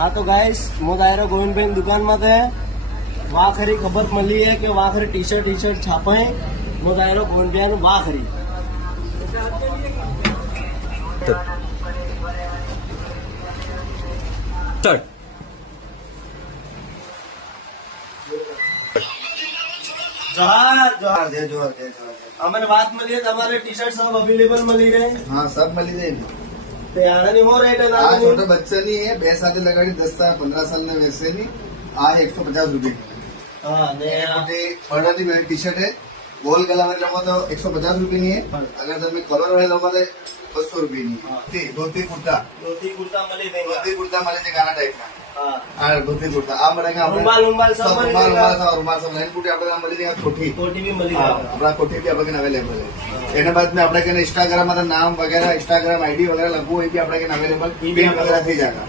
हाँ तो गाइस હું દાયરો ગોવિંદભાઈ દુકાન માં છે વાહ ખરી ખબર મળી है કે વાહ ખરી टी शर्ट छापाए હું દાયરો ગોવિંદભાઈ નું વાહ ખરી जोहार जोहार जय जोहार जय जोहार अमन बात मिली है तुम्हारे टी शर्ट सब अवेलेबल मिली रहे हाँ सब मिली जाएगी तो यार नहीं हो रेट है आ छोटे बच्चे नहीं है 2 साल लगाड़ी 10 साल 15 साल ने वैसे नहीं आ 150 रुपए हाँ ने बड़ा टी शर्ट है गोल गला वाले लोगों तो 150 रुपए नहीं है अगर तुम्हें कलर वाले लोगों तो 200 रुपए नहीं है धोती कुर्ता मिली देंगे धोती कुर्ता मारे से गाना टाइप का हाँ धोती कुर्ता आ बढ़ेगा रुमाल सब मिली देगा रुमाल सब लाइन कुटी આપણે મળી જાય કોઠી भी मिली આપણા કોઠી બી આપણે અવેલેબલ છે એના બાદ में આપણે કે ઇન્સ્ટાગ્રામ માં નામ વગેરે ઇન્સ્ટાગ્રામ આઈડી વગેરે લખવું હોય બી આપણે કે અવેલેબલ પિન વગેરે થઈ જાય